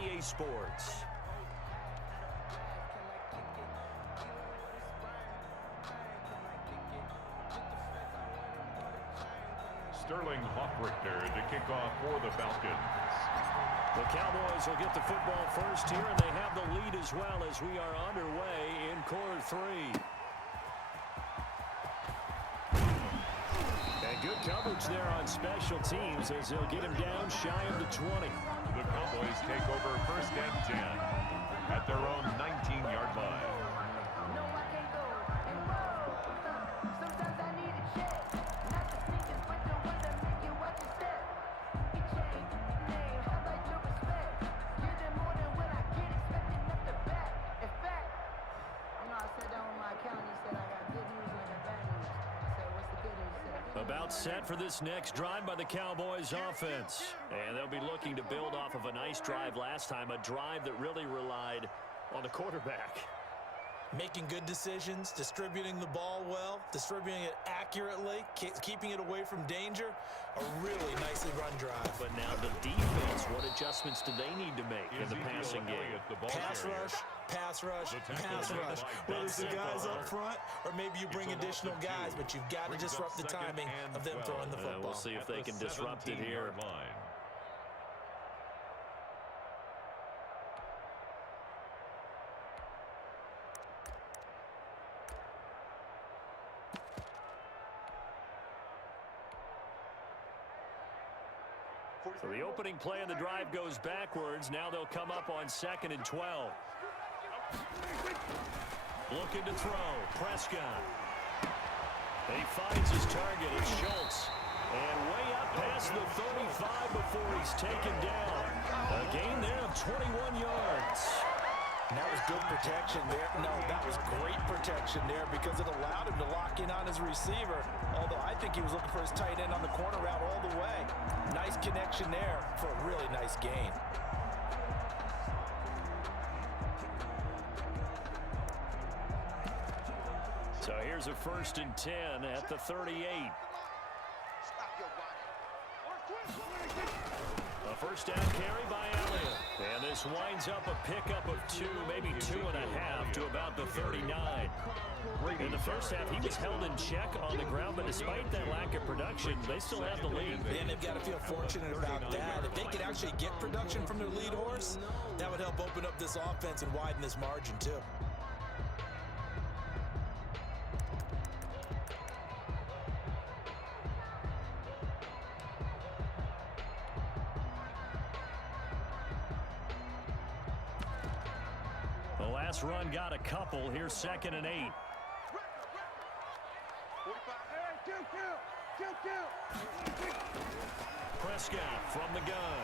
EA Sports. Sterling Hoffrichter to kick off for the Falcons. The Cowboys will get the football first here, and they have the lead as well as we are underway in quarter 3. And good coverage there on special teams as they'll get him down shy of the 20. The Cowboys take over first and 10 at their own 19-yard line. About set for this next drive by the Cowboys offense. And they'll be looking to build off of a nice drive last time, a drive that really relied on the quarterback. Making good decisions, distributing the ball well, distributing it accurately, keeping it away from danger. A really nicely run drive. But now the defense, what adjustments do they need to make in the passing game? Pass rush, pass rush, pass rush. Whether it's the guys up front or maybe you bring additional guys, but you've got to disrupt the timing of them throwing the football. We'll see if they can disrupt it here. So the opening play of the drive goes backwards. Now they'll come up on 2nd and 12. Looking to throw. Prescott. He finds his target. It's Schultz. And way up past the 35 before he's taken down. A gain there of 21 yards. And that was good protection there. No, that was great protection there because it allowed him to lock in on his receiver. Although I think he was looking for his tight end on the corner route all the way. Nice connection there for a really nice gain. So here's a 1st and 10 at the 38. A first down carry by Elliott. And this winds up a pickup of 2, maybe 2.5 to about the 39. In the first half, he was held in check on the ground, but despite that lack of production, they still have the lead. And they've got to feel fortunate about that. If they could actually get production from their lead horse, that would help open up this offense and widen this margin too. The last run got a couple. Here's 2nd and 8. Prescott from the gun.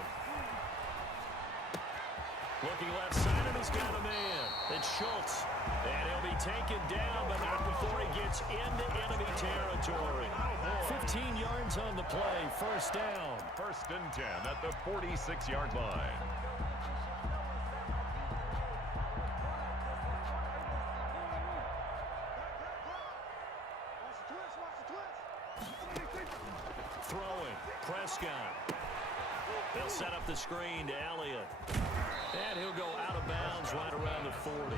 Looking left side, and he's got a man. It's Schultz. And he'll be taken down, but not before he gets into enemy territory. 15 yards on the play. First down. 1st and 10 at the 46-yard line. Throwing. Prescott. They'll set up the screen to Elliott. And he'll go out of bounds right around the 40.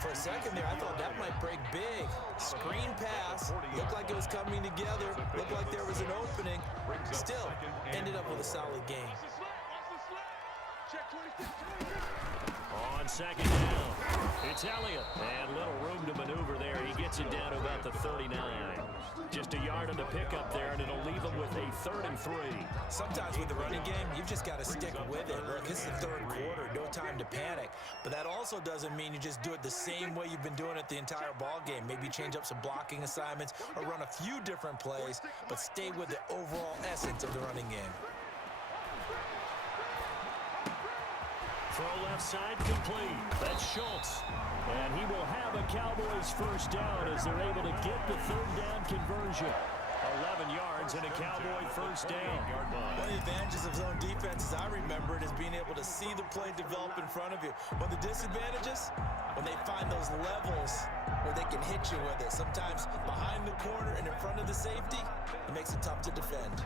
For a second there, I thought that might break big. Screen pass. Looked like it was coming together. Looked like there was an opening. Still, ended up with a solid game. On 2nd down, it's Elliott. And little room to maneuver there. He gets it down to about the 39. Just a yard on the pickup there, and it'll leave him with a 3rd and 3. Sometimes with the running game, you've just got to stick with it. Look, this is the 3rd quarter. No time to panic. But that also doesn't mean you just do it the same way you've been doing it the entire ball game. Maybe change up some blocking assignments or run a few different plays, but stay with the overall essence of the running game. Throw left side complete. That's Schultz. And he will have a Cowboys first down as they're able to get the 3rd down conversion. 11 yards and a Cowboy first down. One of the advantages of zone defense, as I remember it, is being able to see the play develop in front of you. One of the disadvantages, when they find those levels where they can hit you with it. Sometimes behind the corner and in front of the safety, it makes it tough to defend.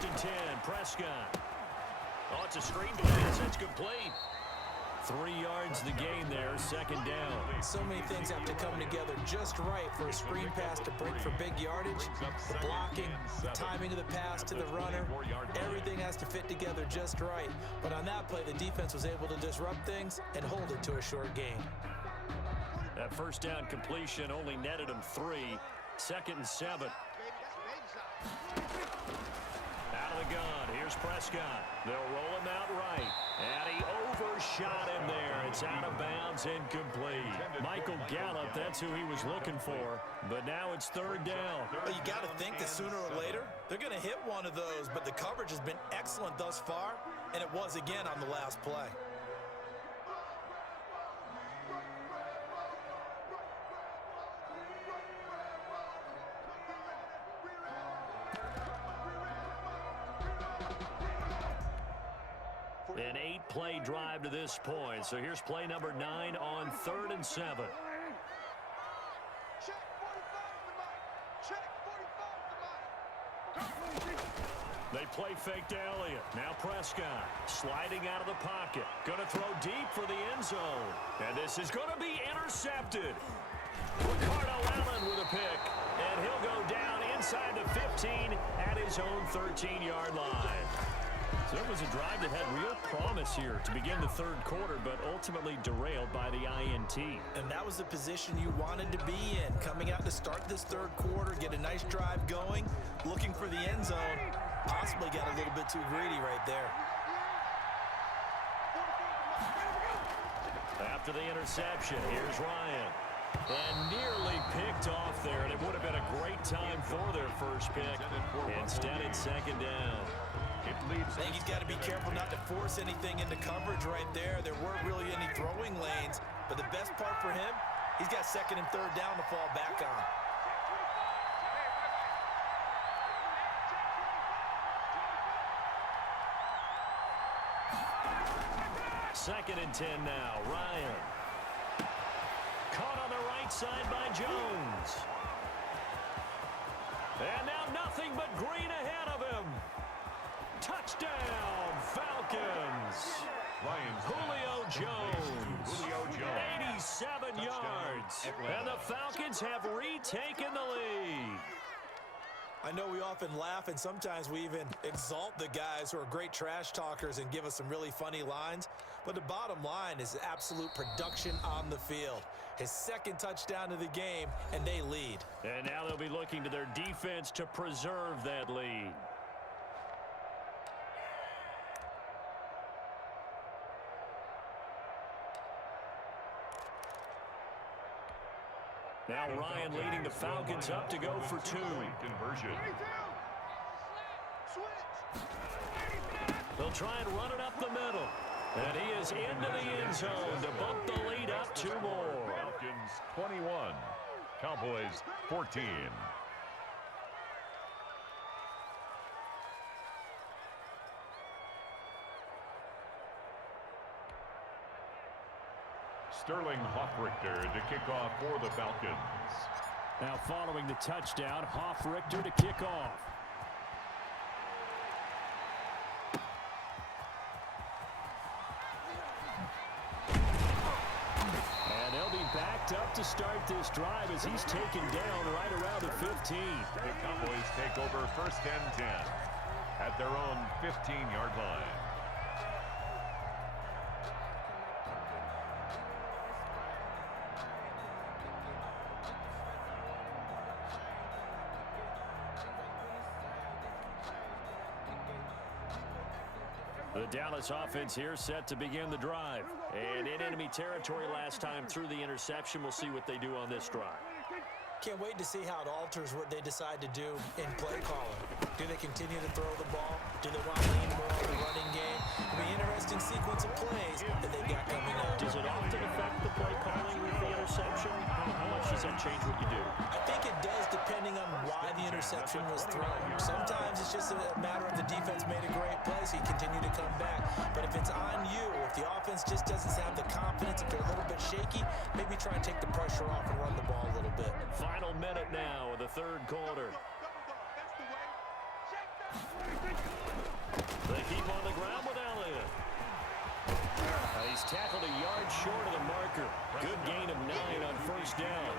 First and 10, Prescott. Oh, it's a screen pass. That's complete. 3 yards the gain there, second down. So many things have to come together just right for a screen pass to break for big yardage. The blocking, the timing of the pass to the runner, everything has to fit together just right. But on that play, the defense was able to disrupt things and hold it to a short gain. That first down completion only netted him 3. Second and 7. Out of the gun, here's Prescott. They'll roll him out right. And he overshot him there. It's out of bounds, incomplete. Michael Gallup, that's who he was looking for. But now it's third down. Well, you got to think that sooner or later, they're going to hit one of those. But the coverage has been excellent thus far, and it was again on the last play. An 8-play drive to this point. So here's play number 9 on 3rd and 7. They play fake to Elliott. Now Prescott sliding out of the pocket. Going to throw deep for the end zone. And this is going to be intercepted. Ricardo Allen with a pick. And he'll go down inside the 15 at his own 13-yard line. So it was a drive that had real promise here to begin the third quarter, but ultimately derailed by the INT. And that was the position you wanted to be in. Coming out to start this third quarter, get a nice drive going, looking for the end zone. Possibly got a little bit too greedy right there. After the interception, here's Ryan. And nearly picked off there, and it would have been a great time for their first pick. Instead, it's second down. I think he's got to be careful not to force anything into coverage right there. There weren't really any throwing lanes, but the best part for him, he's got second and third down to fall back on. Second and 10 now. Ryan. Caught on the right side by Jones. And now nothing but green ahead of him. Touchdown, Falcons. Julio Jones. 87 yards. And the Falcons have retaken the lead. I know we often laugh, and sometimes we even exalt the guys who are great trash talkers and give us some really funny lines. But the bottom line is absolute production on the field. His second touchdown of the game, and they lead. And now they'll be looking to their defense to preserve that lead. Now Ryan leading the Falcons up to go for 2. Conversion. They'll try and run it up the middle. And he is into the end zone to bump the lead up 2 more. Falcons 21. Cowboys 14. Sterling Hoffrichter to kick off for the Falcons. Now following the touchdown, Hoffrichter to kick off. And they'll be backed up to start this drive as he's taken down right around the 15. The Cowboys take over first and 10 at their own 15-yard line. The Dallas offense here set to begin the drive. And in enemy territory last time through the interception. We'll see what they do on this drive. Can't wait to see how it alters what they decide to do in play calling. Do they continue to throw the ball? Do they want to lean more on the running game? It'll be an interesting sequence of plays that they've got coming up. Does it often affect the play calling with the interception? How much does that change what you do? I think it does depending on why the interception was thrown. Sometimes it's just a matter of the defense made a great play, so you continue to come back. But if it's on you, if the offense just doesn't have the confidence, if they're a little bit shaky, maybe try and take the pressure off and run the ball a little bit. Final minute now of the third quarter. They keep on the ground with Elliott. He's tackled a yard short of the marker. Good gain of 9 on first down.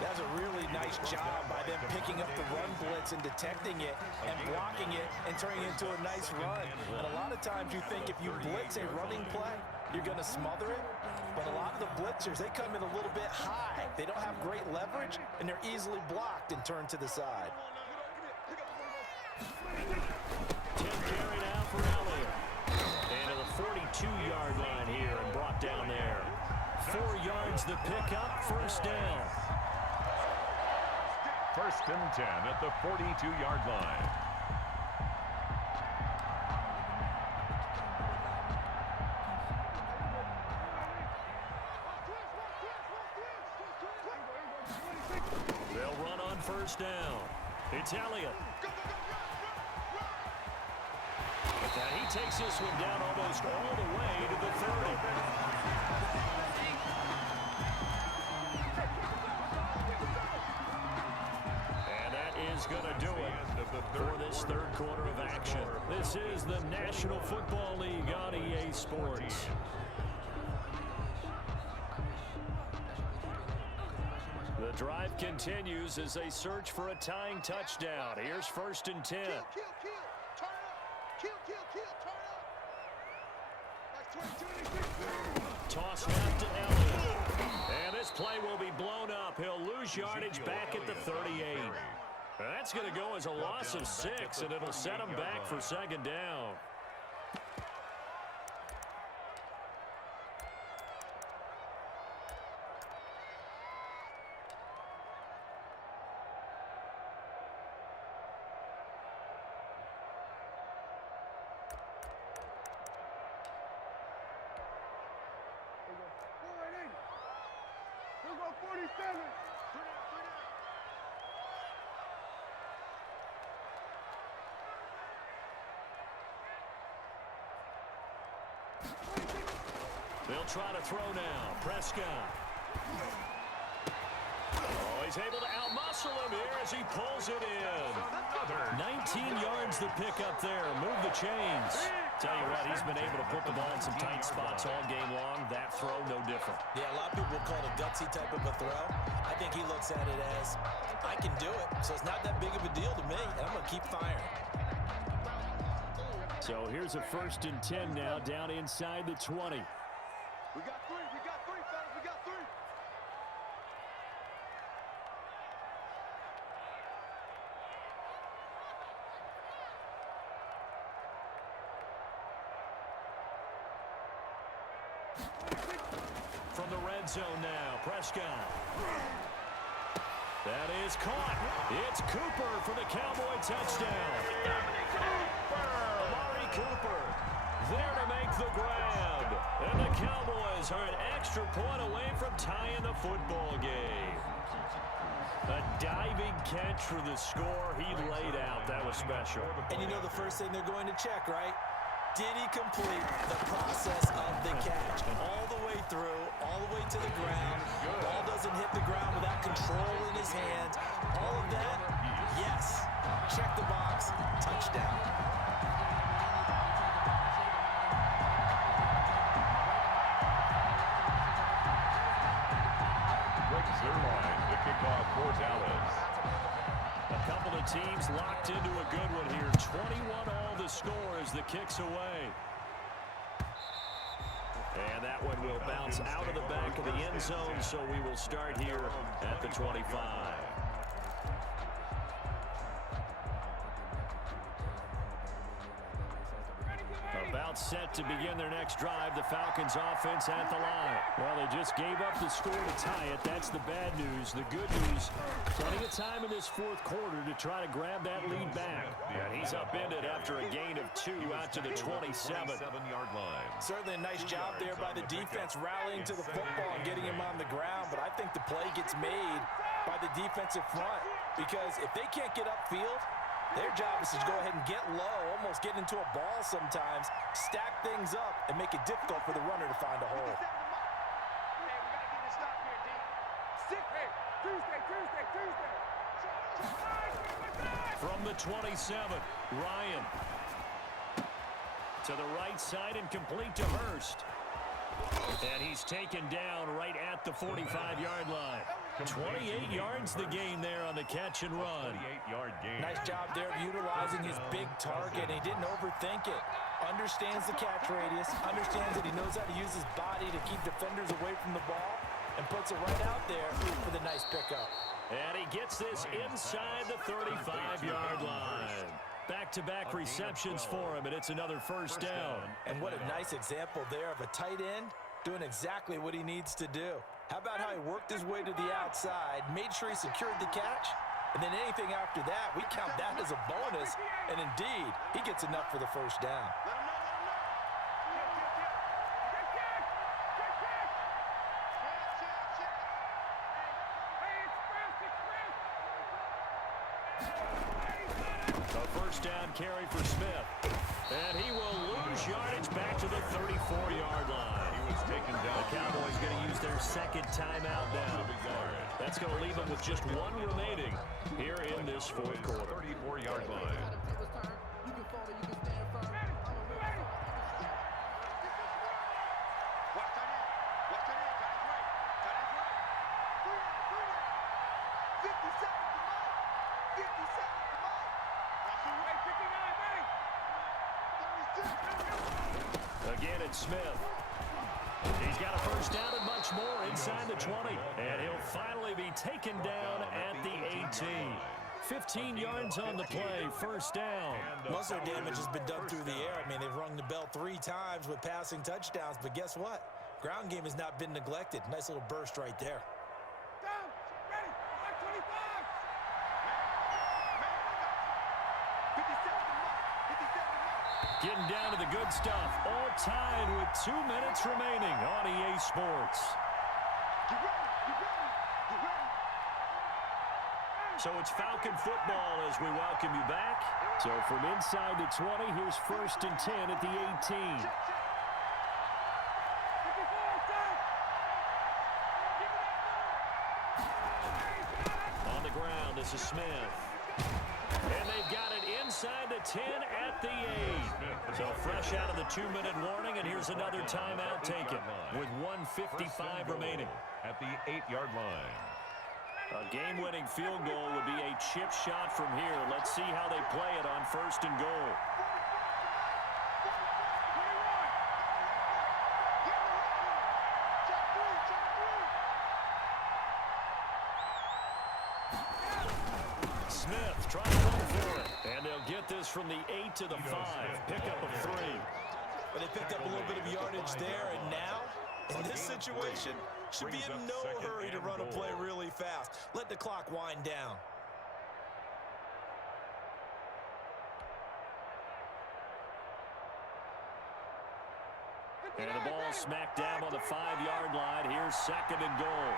That's a really nice job by them picking up the run blitz and detecting it and blocking it and turning it into a nice run. And a lot of times you think if you blitz a running play, you're going to smother it. But a lot of the blitzers, they come in a little bit high. They don't have great leverage, and they're easily blocked and turned to the side. Tim carry now for Elliott. And to the 42-yard line here and brought down there. 4 yards the pickup, first down. First and 10 at the 42-yard line. They'll run on first down. It's Elliott. And he takes this one down almost all the way to the 30. And that is going to do it for this third quarter of action. This is the National Football League on EA Sports. The drive continues as they search for a tying touchdown. Here's first and 10. Toss left to Elliott. And this play will be blown up. He'll lose yardage back at the 38. That's going to go as a loss of 6, and it'll set him back for second down. They'll try to throw now. Prescott. Oh, he's able to outmuscle him here as he pulls it in. 19 yards to pick up there. Move the chains. Tell you what, he's been able to put the ball in some tight spots all game long. That throw, no different. Yeah, a lot of people call it a gutsy type of a throw. I think he looks at it as, I can do it, so it's not that big of a deal to me, and I'm going to keep firing. So here's a first and 10 now, down inside the 20. We got 3, fellas, we got 3. From the red zone now, Prescott. That is caught. It's Cooper for the Cowboy touchdown. Amari Cooper there to make the grab. And the Cowboys are an extra point away from tying the football game. A diving catch for the score. He laid out. That was special. And you know the first thing they're going to check, right? Did he complete the process of the catch? All the way through, all the way to the ground. Ball doesn't hit the ground without control in his hands. All of that, yes. Check the box, touchdown. Breaks their line to kick off for Dallas. A couple of teams locked into a good one here. 21 all the score as the kick's away. And that one will bounce out of the back of the end zone, so we will start here at the 25. About set to begin their next drive. The Falcons offense at the line. Well, they just gave up the score to tie it. That's the bad news. The good news, plenty of time in this fourth quarter to try to grab that lead back. And he's upended after a gain of 2 out to the 27-yard line. Certainly a nice job there by the defense rallying to the football and getting him on the ground. But I think the play gets made by the defensive front, because if they can't get upfield, their job is to go ahead and get low, almost get into a ball sometimes, stack things up, and make it difficult for the runner to find a hole. Hey, we got to get this stop here, D. Tuesday. From the 27, Ryan. To the right side and complete to Hurst. And he's taken down right at the 45-yard line. 28 yards the gain there on the catch and run. 28-yard gain. Nice job there of utilizing his big target. He didn't overthink it. Understands the catch radius. Understands that he knows how to use his body to keep defenders away from the ball. And puts it right out there for the nice pickup. And he gets this inside the 35-yard line. Back-to-back receptions for him, and it's another first down. And what a nice example there of a tight end doing exactly what he needs to do. How about how he worked his way to the outside, made sure he secured the catch, and then anything after that, we count that as a bonus. And indeed, he gets enough for the first down. Down carry for Smith. And he will lose yardage back to the 34-yard line. He was taken down. The Cowboys going to use their second timeout now. That's going to leave them with just one remaining here in this fourth quarter. 34-yard line. Again, it's Smith. He's got a first down and much more inside the 20. And he'll finally be taken down at the 18. 15 yards on the play, first down. Most of their damage has been done through the air. I mean, they've rung the bell 3 times with passing touchdowns. But guess what? Ground game has not been neglected. Nice little burst right there. Getting down to the good stuff. All tied with 2 minutes remaining on EA Sports. So it's Falcon football as we welcome you back. So from inside the 20, here's 1st and 10 at the 18. On the ground, this is Smith. And they've got it inside the 10 at the 8. So fresh out of the 2-minute warning, and here's another timeout taken with 1:55 remaining. At the 8-yard line. A game-winning field goal would be a chip shot from here. Let's see how they play it on 1st and goal. Smith trying to run for it. And they'll get this from the 8 to the 5. Pickup of 3. But they picked up a little bit of yardage there, and now, in this situation, should be in no hurry to run a play really fast. Let the clock wind down. And the ball smack dab on the 5-yard line. Here's 2nd and goal.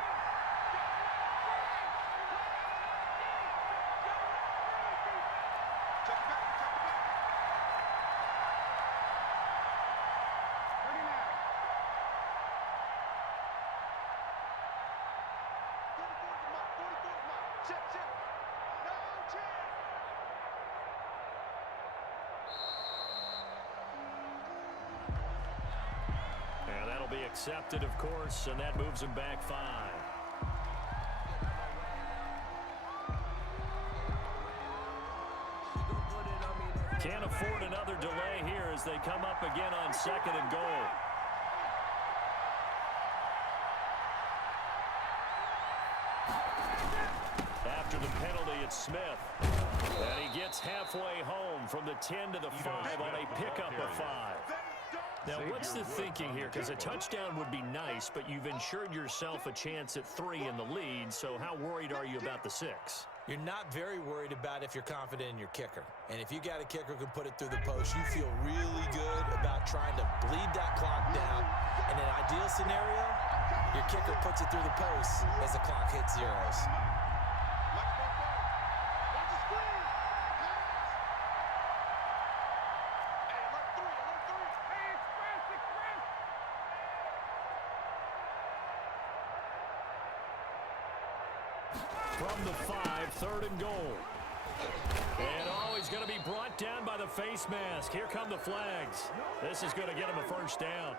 Be accepted, of course, and that moves him back 5. Can't afford another delay here as they come up again on 2nd and goal. After the penalty, it's Smith. And he gets halfway home from the 10 to the 5 on a pickup of 5. Now, what's the thinking here? Because a touchdown would be nice, but you've ensured yourself a chance at 3 in the lead, so how worried are you about the 6? You're not very worried about if you're confident in your kicker. And if you got a kicker who can put it through the post, you feel really good about trying to bleed that clock down. In an ideal scenario, your kicker puts it through the post as the clock hits zeros. from the 5, 3rd and goal. And he's going to be brought down by the face mask. Here come the flags. This is going to get him a first down.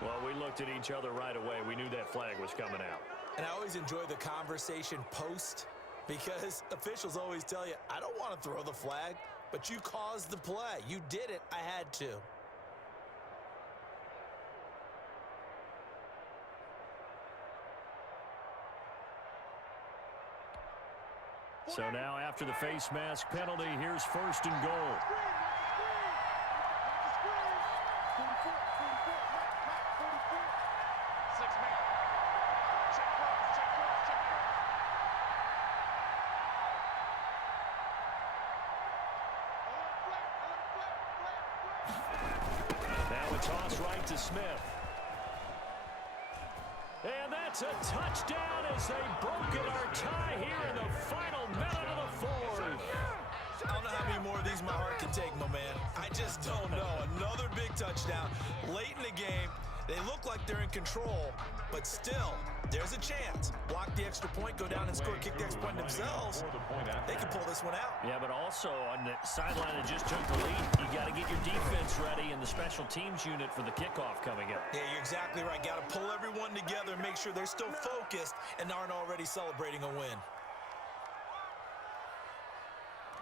Well, we looked at each other right away. We knew that flag was coming out. And I always enjoy the conversation post because officials always tell you, I don't want to throw the flag, but you caused the play. You did it. I had to. So now after the face mask penalty, here's 1st and goal. Now a toss right to Smith. And that's a touchdown as they've broken our tie here in the final minute of the 4th. I don't know how many more of these my heart can take, my man. I just don't know. Another big touchdown late in the game. They look like they're in control, but still, there's a chance. Block the extra point, go down and score, kick the extra point themselves. They can pull this one out. Yeah, but also on the sideline that just took the lead, you got to get your defense ready and the special teams unit for the kickoff coming up. Yeah, you're exactly right. Got to pull everyone together and make sure they're still focused and aren't already celebrating a win.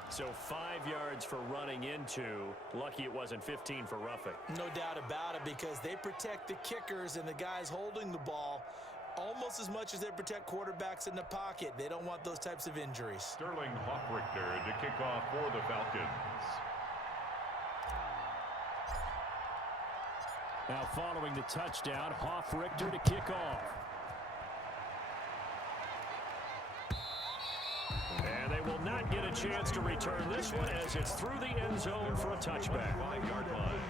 So 5 yards for running into. Lucky it wasn't 15 for roughing. No doubt about it, because they protect the kickers and the guys holding the ball almost as much as they protect quarterbacks in the pocket. They don't want those types of injuries. Sterling Hoffrichter to kick off for the Falcons. Now following the touchdown, Hoffrichter to kick off. And they will not get a chance to return this one as it's through the end zone for a touchback. 5-yard line.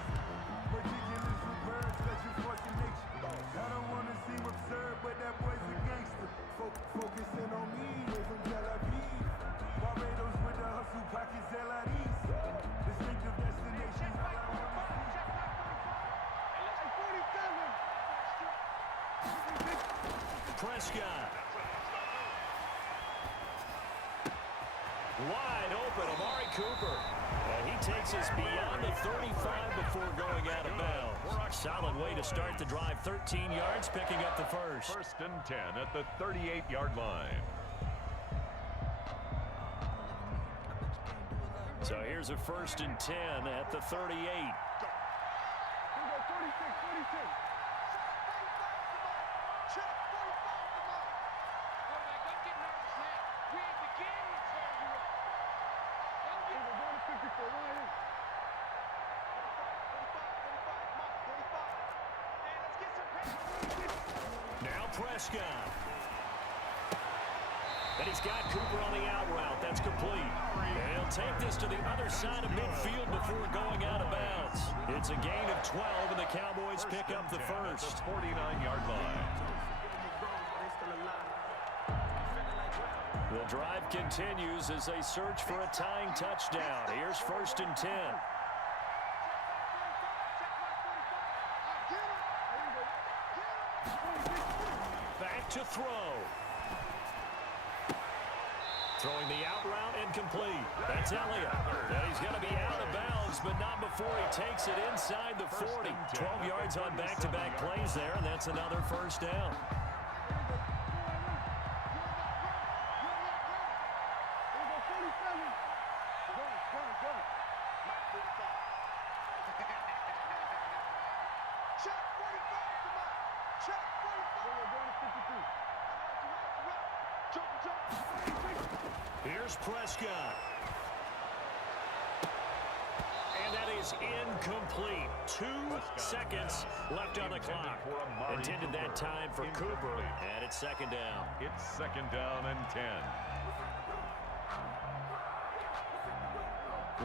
Prescott. Wide open, Amari Cooper. And he takes us beyond the 35 before going out of bounds. Solid way to start the drive. 13 yards, picking up the first. 1st and 10 at the 38-yard line. So here's a 1st and 10 at the 38. Now Prescott. And he's got Cooper on the out route. That's complete. And he'll take this to the other side of midfield before going out of bounds. It's a gain of 12, and the Cowboys pick up the first. 49-yard line. The drive continues as they search for a tying touchdown. Here's 1st and 10. Back to throw. Throwing the out route incomplete. That's Elliott. And he's going to be out of bounds, but not before he takes it inside the 40. 12 yards on back-to-back plays there, and that's another first down. Here's Prescott. And that is incomplete. 2 seconds left on the clock. Intended that time for Cooper, and it's 2nd down. It's 2nd down and 10.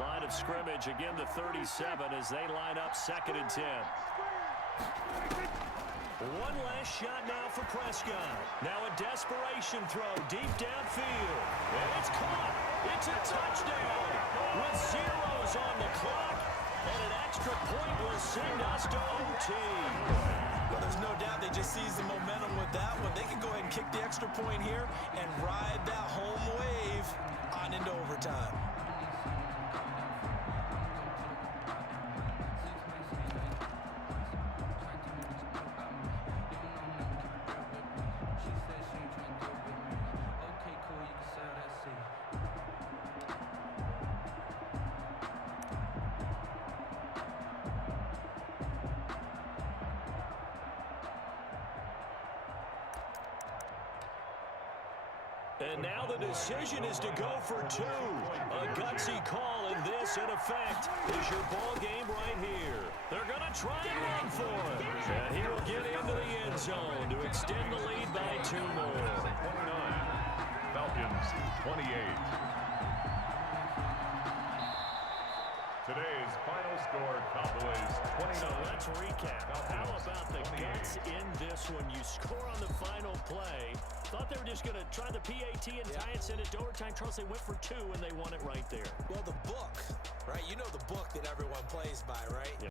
Line of scrimmage, again the 37 as they line up 2nd and 10. One last shot now for Prescott. Now a desperation throw deep downfield. And it's caught. It's a touchdown with zeros on the clock. And an extra point will send us to OT. Well, there's no doubt they just seized the momentum with that one. They can go ahead and kick the extra point here and ride that home wave on into overtime. And now the decision is to go for two. A gutsy call, and this, in effect, is your ball game right here. They're going to try and run for it. And he will get into the end zone to extend the lead by 2 more. 29. Falcons 28. Today's final score, Cowboys 29. So let's recap. How about the guts in this one? You score on the final play. Thought they were just going to try the PAT and tie it, send it to overtime. Charles, they went for 2, and they won it right there. Well, the book, right? You know the book that everyone plays by, right? Yeah.